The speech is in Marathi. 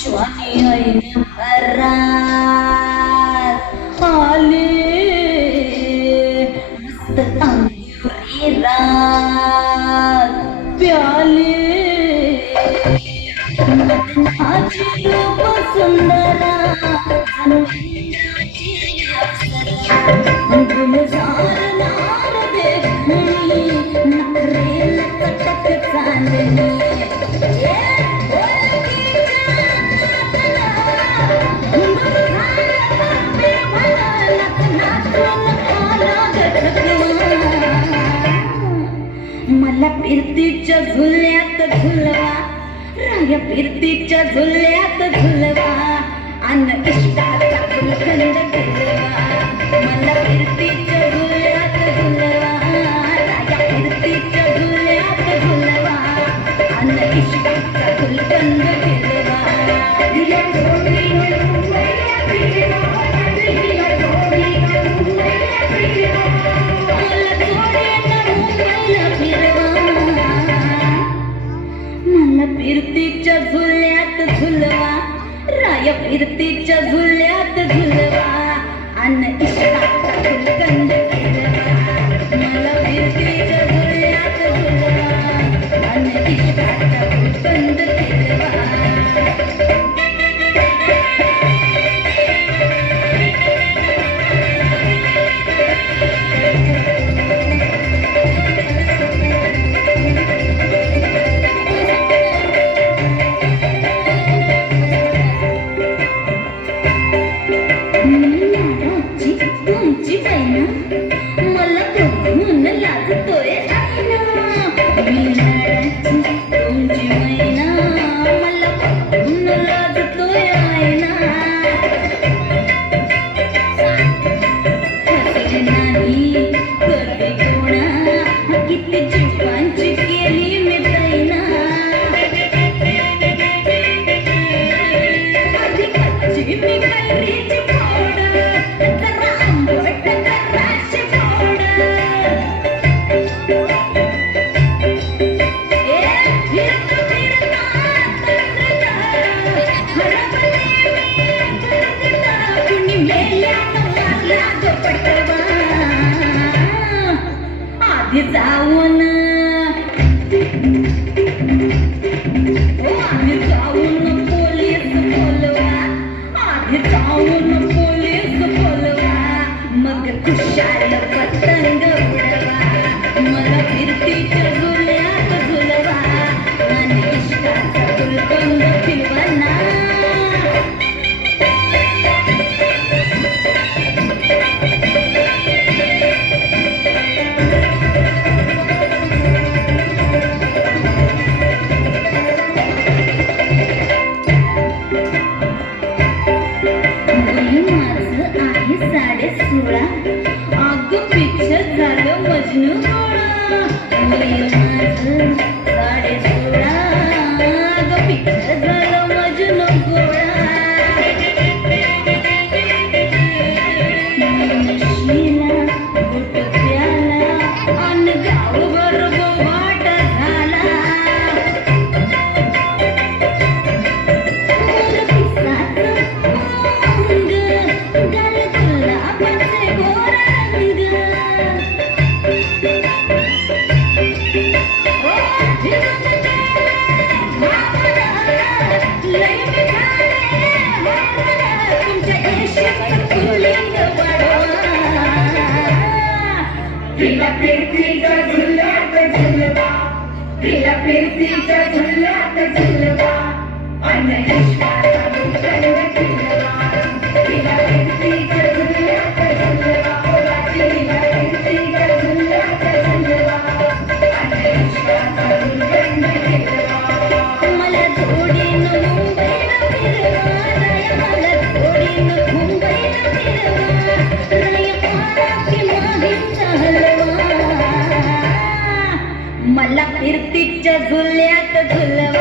Cuani aine harat hale mast अंगूरी रात प्याले मदनाची रूप सुंदरा जन्मदिनाची अप्सरा गुलजार नार देखणी नखरेल कटक चांदणी मला फिरतीच्या झुल्यात झुलवा राया फिरतीच्या झुल्यात झुलवा अन इष्टाचा गुलकंद फिरवा मला फिरतीच्या झुल्यात झुलवा राया फिरतीच्या झुल्यात झुलवा अन इष्टाचा गुलकंद फिरवा दिया जोडी फिरतीच्या झुल्यात झुलवा राया फिरतीच्या झुल्यात झुलवा अन इष्टाचा गुलकंद फिरवा मला फिरतीच्या झुल्यात झुलवा अन इष्टाचा गुलकंद फिरवा मला बघून लाजतोय आईना मी लाडाची तुमची मैना मला बघून लाजतोय आईना हसले नाही कधी कोणा किती जीवांची केली मी दैना आधी कच्ची मी कैरीची फोड जरा आंबट जराशी फोड फिरता फिरता कुणी मेल्यानं मारला जो पटवा आधी जाऊन आधी जाऊन पोलीस बोलवा आधी जाऊन पोलीस बोलवा मग खुशाल पतंग उडवा मला फिरतीच्या झुल्यात झुलवा आणि इष्टाचा गुलकंद फिरवा साडे 16 अगं पिक्चर झालं मजनू गोळा साडे 16 अगं पिक्चर झालं मजनू गोळा नशीला गुट प्याला अन गावभर गोवाट झाला तिला फिरतीच्या झुल्यात झुलवा तिला फिरतीच्या झुल्यात झुलवा अन इष्टाचा